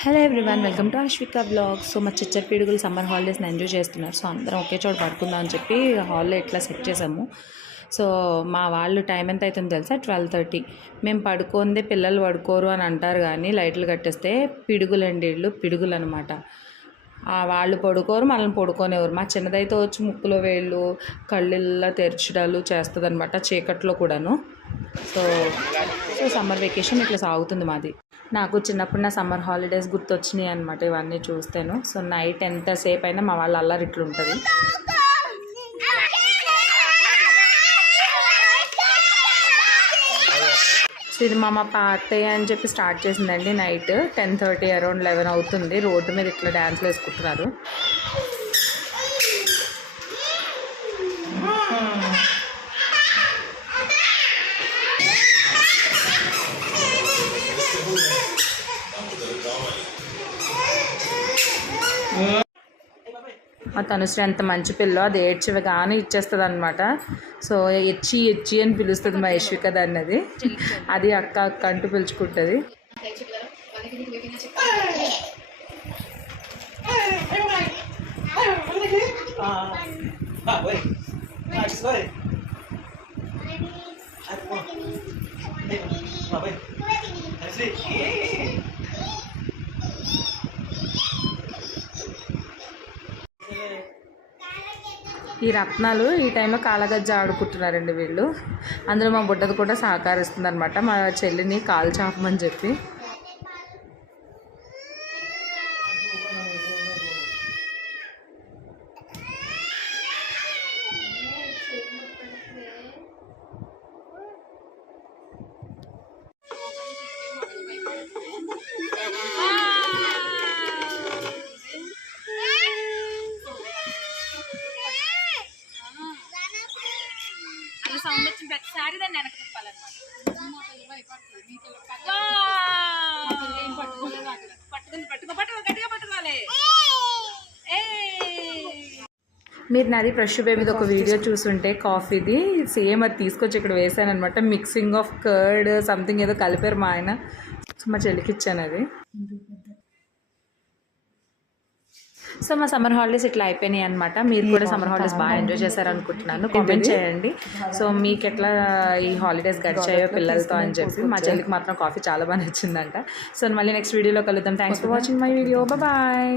Hello everyone, welcome to Ashwika blog. So మా చిచ్చర్ పీడుగులు సమ్మర్ హాలిడేస్ని ఎంజాయ్ చేస్తున్నారు. సో అందరం ఒకే చోట పడుకుందాం అని చెప్పి హాల్లో ఇట్లా సెట్ చేసాము. సో మా వాళ్ళు టైం ఎంత అవుతుందో తెలుసా, 12:30. మేము పడుకుందే పిల్లలు పడుకోరు అని అంటారు, కానీ లైట్లు కట్టేస్తే పిడుగులండి, ఇళ్ళు పిడుగులు అనమాట. వాళ్ళు పడుకోరు, మనల్ని పడుకోనేవారు. మా చిన్నదైతే వచ్చి ముక్కులో వేళ్ళు కళ్ళిల్లా తెరచడాలు చేస్తుంది అనమాట, చీకట్లో కూడాను. సో సమ్మర్ వెకేషన్ ఇట్లా సాగుతుంది మాది. నాకు చిన్నప్పుడు నా సమ్మర్ హాలిడేస్ గుర్తొచ్చినాయి అనమాట ఇవన్నీ చూస్తాను. సో నైట్ ఎంతసేపు అయినా మా వాళ్ళ అల్లరి ఇట్లుంటుంది. సో ఇది మా పార్టీ అని చెప్పి స్టార్ట్ చేసిందండి. నైట్ 10:30 అరౌండ్ 11 అవుతుంది. రోడ్డు మీద ఇట్లా డ్యాన్స్లు వేసుకుంటున్నారు. మా తనుశ్రీ ఎంత మంచి పిల్లో, అది ఏడ్చివగానే ఇచ్చేస్తుంది అనమాట. సో ఎచ్చి ఎచ్చి అని పిలుస్తుంది మా యశ్విక దాన్ని. అది అక్క అక్క అంటూ పిలుచుకుంటుంది. ఈ రత్నాలు ఈ టైంలో కాలగజ్జ ఆడుకుంటున్నారండి వీళ్ళు. అందులో మా బుడ్డది కూడా సహకరిస్తుంది అనమాట, మా చెల్లిని కాలు చాపమని చెప్పి. సౌండ్ వచ్చిన ప్రతిసారి దాన్ని వెనక్కి తిప్పాలన్నమాట. గట్టిగా పట్టుకోవాలి. మీరు నాది ఫ్రెష్ బేబీది ఒక వీడియో చూసుంటే కాఫీది సేమ్ అది తీసుకొచ్చి ఇక్కడ వేసాను అనమాట. మిక్సింగ్ ఆఫ్ కర్డ్ సంథింగ్ ఏదో కలిపారు మా ఆయన. సో మా చెల్లికి ఇచ్చాను అది. సో మా సమ్మర్ హాలిడేస్ ఇట్లా అయిపోయినాయి అనమాట. మీరు కూడా సమ్మర్ హాలిడేస్ బాగా ఎంజాయ్ చేశారనుకుంటున్నాను. కామెంట్ చేయండి. సో మీకు ఎట్లా ఈ హాలిడేస్ గడిచాయో పిల్లలతో అని చెప్పి. మా చెల్లికి మాత్రం కాఫీ చాలా బాగా నచ్చిందంట. సో మళ్ళీ నెక్స్ట్ వీడియోలో కలుద్దాం. Thanks for watching my video. Bye.